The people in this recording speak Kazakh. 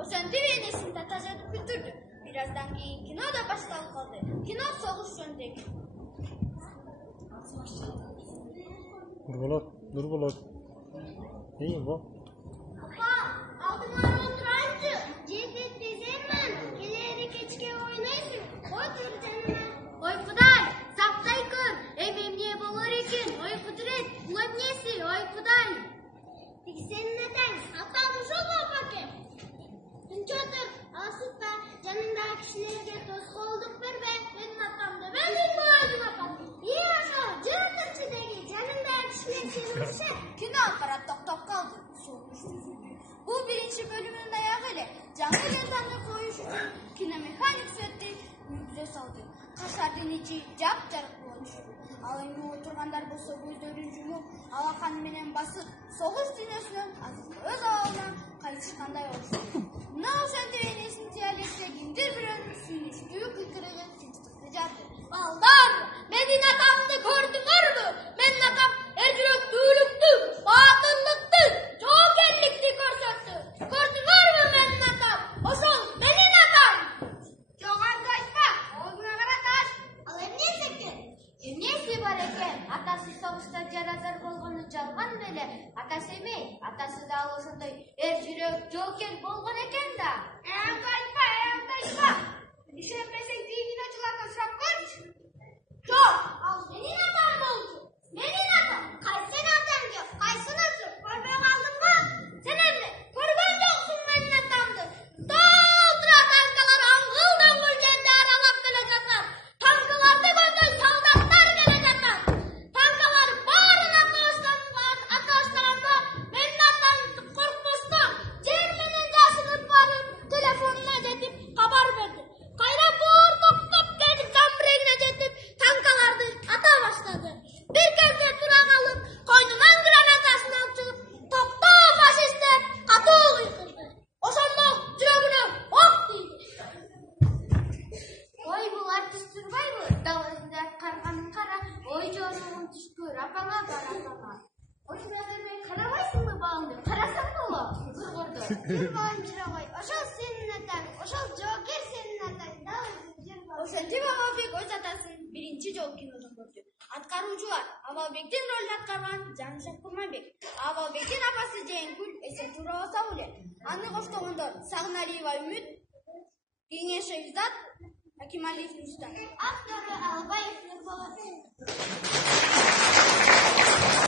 Ошентип энесин татажатып бүтүрдү. Birazdan keyin kino da başlanıp kaldı. Kino soğuş yönündeki. Nurbulat. İyi bu. Apa, altıma oturaydı. Ceket dizemem. Geleri keçke oynaysın. Otur canıma. Oy Kuday, saptay kır. Niye bolar eken? Oy Kudret, ulan nesi? Oy Kuday. Peki senin neden? Hatta bu şol bakayım. Tunç otur. Asıkta canındaki kişilerge dost olduk bir be. Benim atamda. Benim bu ağzım apam. İyi aşağı. Canındaki canındaki kişiler çevirse. Kino aparat tok kaldı. Bu birinci bölümün dayağı ile canlı yazanlık koyuş için kino mekanik sürekli yüze saldı. Kaşar denici cap carık olmuş. Alayını oturganlar bolsa gözlerin jumup, alakan menen basıp, soğuş dünyasının öz ağına kayışkanday oluştu. Ne ошентип энесин тиялесе кимдир бирөөнүн сүйүнүчтүү кыйкырыгы тынчтыкты жарды. Балдар, менин atamды көрдүңөрбү? Менин атам эркүрөктүүлүктү, батырлыкты, жоокерликти көрсөттү. Көрдүңөрбү менин атам? Ошол менин атам. Жогорку айтпа, оозуна караташ. Ал эмнеси экен? Эмнеси бар экен? Атасы согушта жаразар болгону жалган беле? Атасы эмес, атасы да ал ошондой эр жүрөк жоокер болгон экен да. Айтпа. Ишенбесең динин ачылардан сурап көрчү. Жок, ал менин атам болду. Менин атам. Кайсын атам жок, кайсынысы? Көрбөй калдым го. Сен эмне? Көргөн жоксуң менин атамды. Толтура танкалар аңгыл жерде аралап келе жатат. Танкаларды көздөй солдаттар келе жатат. Танкалар баарын аташтаганда менин атам коркпостон жер менен жашынып барып телефонуна жетип кабар берди. Кайра боор токтоп келип жамбырегине жетип танкаларды ата баштады. Бир кезде тура калып, койнунан гранатасын алып чыгып, токтоо фашисттер катуу кыйкырды. Ошондо жүрөгүнө ок тийди. Ой, бул артист турбайбы? Дал өзүндө аткарганын кара, ой жоонугун түшкөр, апаңа бар апаңа. Ошондо бермей карабайсыңбы балыңды? Карасаң болот. Жүрбайм жырабай. Ошол сенин атаң, ошол жоокер сенин атаң. Ошентип Амалбек өз атасын биринчи жолу кинодон көрдү. Аткаруучулар Амалбектин ролун аткарган Жанышат Курманбек, Амалбектин апасы Жээнкүл эсен туурабаса эле. Аны коштогондор Сагынариева Үмүт, Кеңеш Иззат, Акималиев Рустам. Автору Албаев Нурболот.